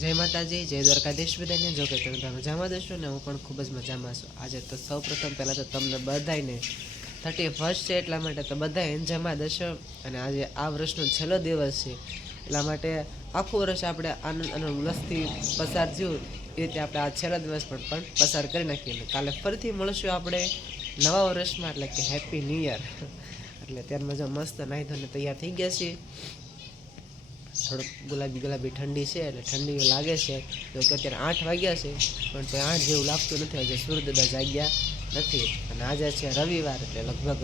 જય માતાજી, જય દ્વારકાધીશ બધાને. જો કે તમે મજામાં જશો ને, હું પણ ખૂબ જ મજામાં છું. આજે તો સૌ પ્રથમ પહેલાં તો તમને બધાને 31st છે, એટલા માટે તો બધા એન્જોયમાં દશો. અને આજે આ વર્ષનો છેલ્લો દિવસ છે, એટલા માટે આખું વર્ષ આપણે આનંદ અને ઉલ્લાસથી પસાર થયું એ રીતે આપણે આ છેલ્લા દિવસ પણ પસાર કરી નાખીએ. કાલે ફરીથી મળશું આપણે નવા વર્ષમાં, એટલે કે હેપી ન્યૂ યર. એટલે ત્યારમાં જો મસ્ત નાહી ધોઈને તૈયાર થઈ ગયા છીએ. થોડુંક ગુલાબી ઠંડી છે, એટલે ઠંડી લાગે છે. તો કે અત્યારે 8 વાગ્યા છે, પણ તો 8 જેવું લાગતું નથી. હજી સૂર્યદાદા જાગ્યા નથી. અને આજે છે રવિવાર, એટલે લગભગ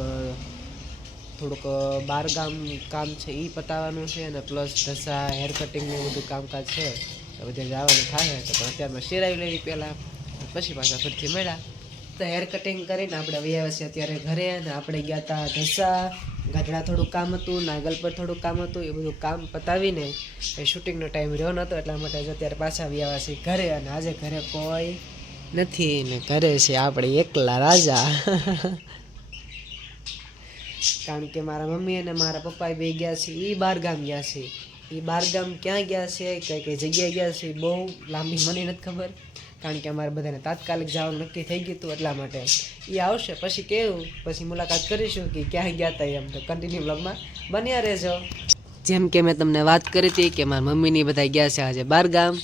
થોડુંક બાર ગામ કામ છે એ પતાવવાનું છે. અને પ્લસ ઢસા હેર કટિંગનું બધું કામકાજ છે, તો બધે જવાનું થાય. તો પણ અત્યારમાં શેરાવી લેવી પહેલાં, પછી પાછા ફરીથી મળ્યા. તો હેર કટિંગ કરીને આપણે આવ્યા છીએ અત્યારે ઘરે. અને આપણે ગયા હતા ઢસા, ગાઢડા થોડું કામ હતું, નાગલ પર થોડું કામ હતું. એ બધું કામ પતાવીને એ શૂટિંગનો ટાઈમ રહ્યો નહોતો, એટલા માટે અત્યારે પાછા આવ્યા છીએ ઘરે. અને આજે ઘરે કોઈ નથી ને ઘરે છે આપણે એકલા રાજા. કારણ કે મારા મમ્મી અને મારા પપ્પા બે ગયા છે, એ બહાર ગામ ગયા છે. એ બહાર ગામ ક્યાં ગયા છે, કઈ કઈ જગ્યાએ ગયા છે, બહુ લાંબી મને નથી ખબર. કારણ કે અમારે બધાને તાત્કાલિક જવાનું નક્કી થઈ ગયું હતું, એટલા માટે એ આવશે પછી કેવું, પછી મુલાકાત કરીશું કે ક્યાં ગયા હતા. એમ તો કન્ટિન્યુ બ્લોગમાં બન્યા રહેજો. જેમ કે મેં તમને વાત કરી હતી કે મારા મમ્મીની બધા ગયા છે આજે બહાર ગામ,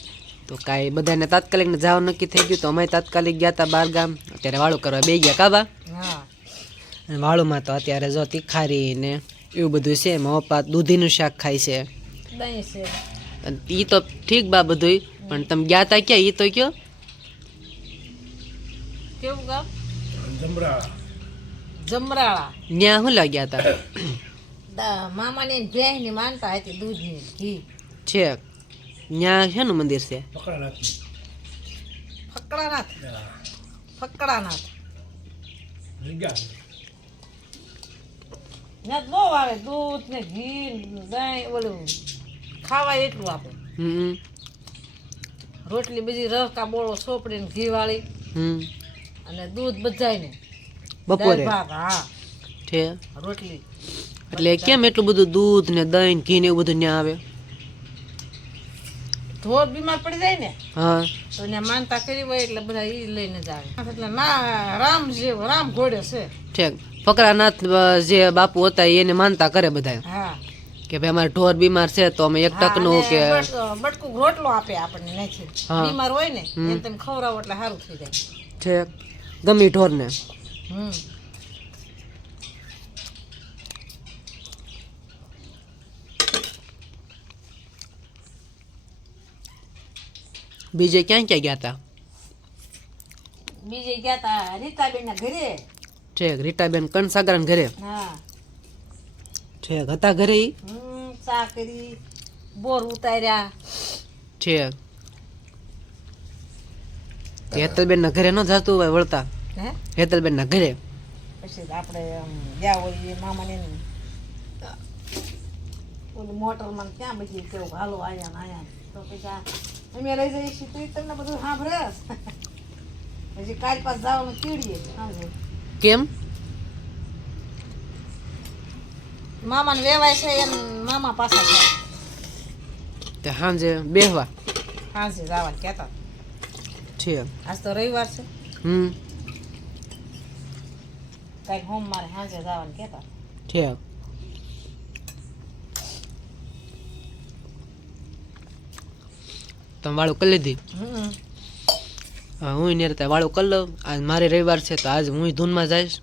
તો કાંઈ બધાને તાત્કાલિકને જવાનું નક્કી થઈ ગયું. તો અમે તાત્કાલિક ગયા હતા બહાર ગામ. અત્યારે વાળું કરવા બે ગયા કાબા. અને વાળુમાં તો અત્યારે જો તીખારી ને એવું બધું છે. મારા પપ્પા દૂધીનું શાક ખાય છે. એ તો ઠીક બા બધું, પણ તમે ગયા તા ક્યાં એ તો કયો? કેવું ગામ? જમરાળા. ત્યાં શું લાગ્યા હતા? મામાની ભેંસની માનતા હતી, દૂધની ઘી છે. ત્યાં શેનું મંદિર છે? ફકડાનાથ. ફકડાનાથ ત્યાં બહુ આવે, દૂધ ને ઘી દહીં, ઓલું ખાવાય એટલું આપે. રોટલી બીજી રસકા બોળો સોપડી ને ઘી વાળી, અને દૂધ બધાયને બપોરે. હા છે. રોટલી. એટલે કેમ એટલું બધું દૂધ ને દહીં ઘી ને એવું બધું ત્યાં આવે? ઢોર બીમાર પડી જાય ને, હા, તો ત્યાં માનતા કરી હોય એટલે બધા ઈ લઈને જ આવે. એટલે ના રામ જેવો રામ ઘોડે છે. ઠીક. ફકરાનાથ જે બાપુ હતા એને માનતા કરે બધા હા, કે ભાઈ અમારે ઢોર બીમાર છે તો અમે એક ટકનું કે બટકું રોટલો આપે આપણને નાખી. બીમાર હોય ને એને તમે ખવડાવો એટલે સારું થઈ જાય. ઠીક. ગમી ઢોરને. બીજે ક્યાં ક્યાં ગયા હતા? બીજે ગયા તા રીતાબેન ના ઘરે. ઠીક. રીટાબેન કણસાગરા ઘરે. હા, ઠીક. હતા ઘરે ઈ? ચા કરી, બોર ઉતાર્યા. ઠીક. હેતલબેન ના ઘરે ન જતું હોય વળતા? હે, હેતલબેન ના ઘરે પછી આપણે ગયા હોય મામાને ઓલું મોટરમાં ક્યાં બધી કેવું હાલો આયા ને આયા. તો પછી અમે લઈ જઈએ છીએ તો તમને બધું સાંભળે. પછી કાલ પાસ જવાનું કીડીએ સમજે. કેમ? મામાને વેવાય છે એમ મામા પાછા જાય. તે સાંજે બેહવા હાંજે જવા કહેતા. છે. આજ તો રવિવાર છે, કાંઈક સોમવારે સાંજે જવાનું કહેતા. છે. તમે વાળું કરી લીધી? હું ને રીતે વાળું કરી લઉં. આજ મારે રવિવાર છે તો આજ હું ધૂનમાં જઈશ.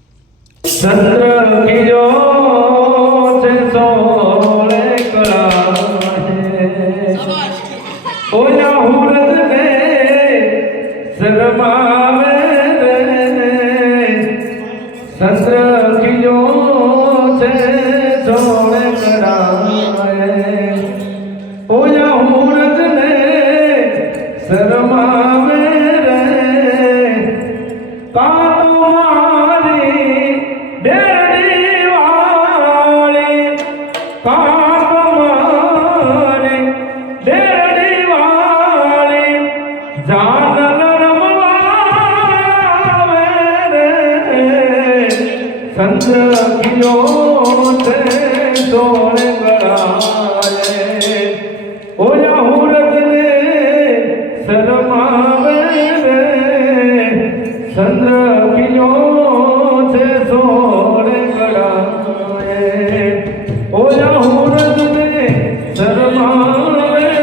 ચંદ્ર ખીલ્યો છે સોળે કળાએ ઓલા હુરજને શરમાવે રે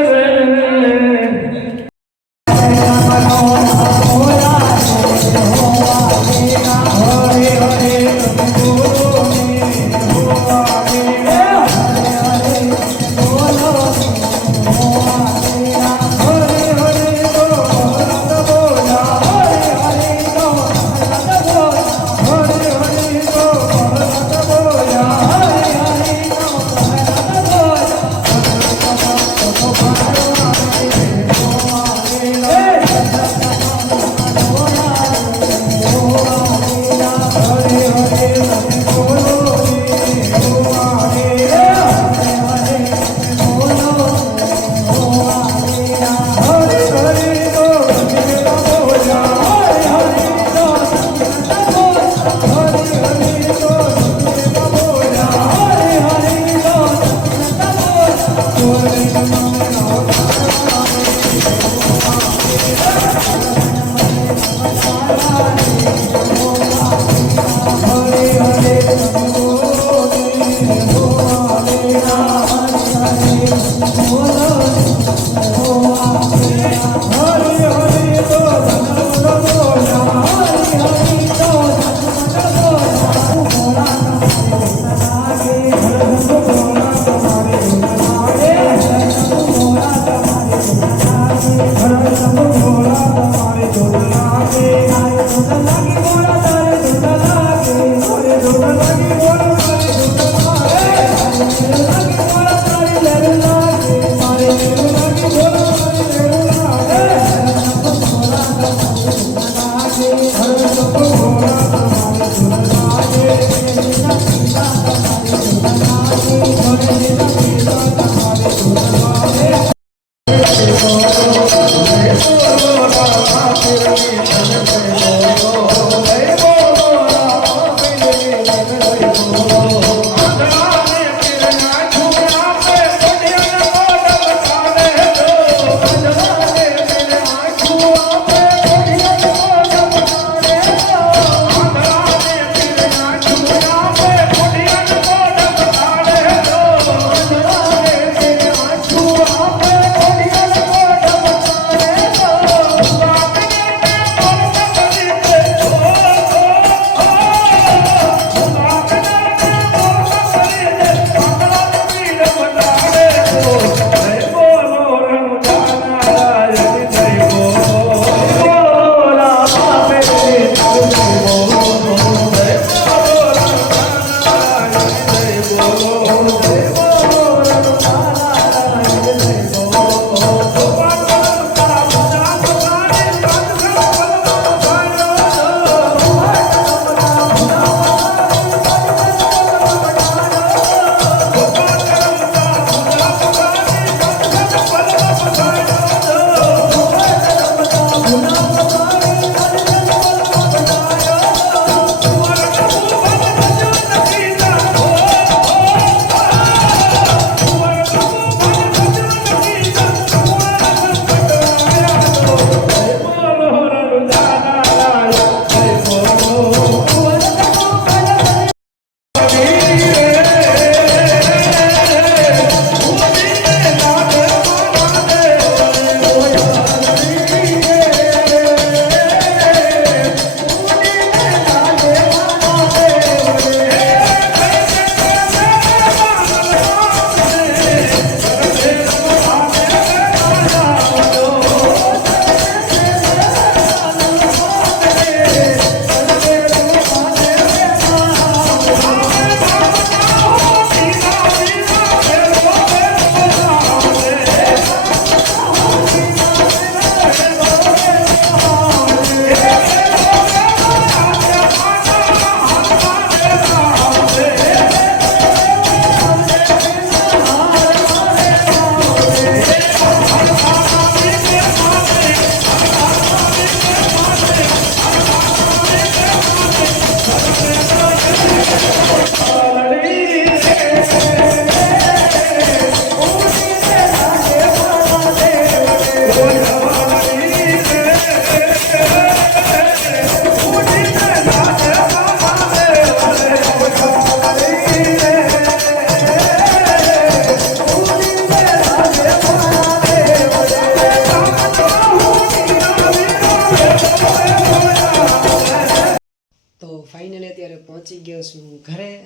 ઘરે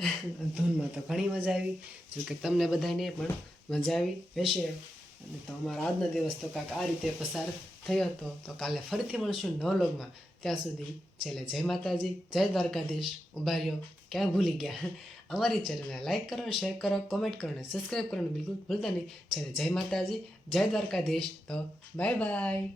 ધૂનમાં તો ઘણી મજા આવી, જો કે તમને બધાને પણ મજા આવી હશે. અને તો અમારો આજનો દિવસ તો કાંઈક આ રીતે પસાર થયો હતો. તો કાલે ફરીથી મળશું નવા વ્લોગમાં. ત્યાં સુધી છેલ્લે જય માતાજી, જય દ્વારકાધીશ. ઉભા રહ્યો, ક્યાં ભૂલી ગયા? અમારી ચેનલને લાઈક કરો, શેર કરો, કોમેન્ટ કરો અને સબસ્ક્રાઈબ કરવાનું બિલકુલ ભૂલતા નહીં. છેલ્લે જય માતાજી, જય દ્વારકાધીશ. તો બાય બાય.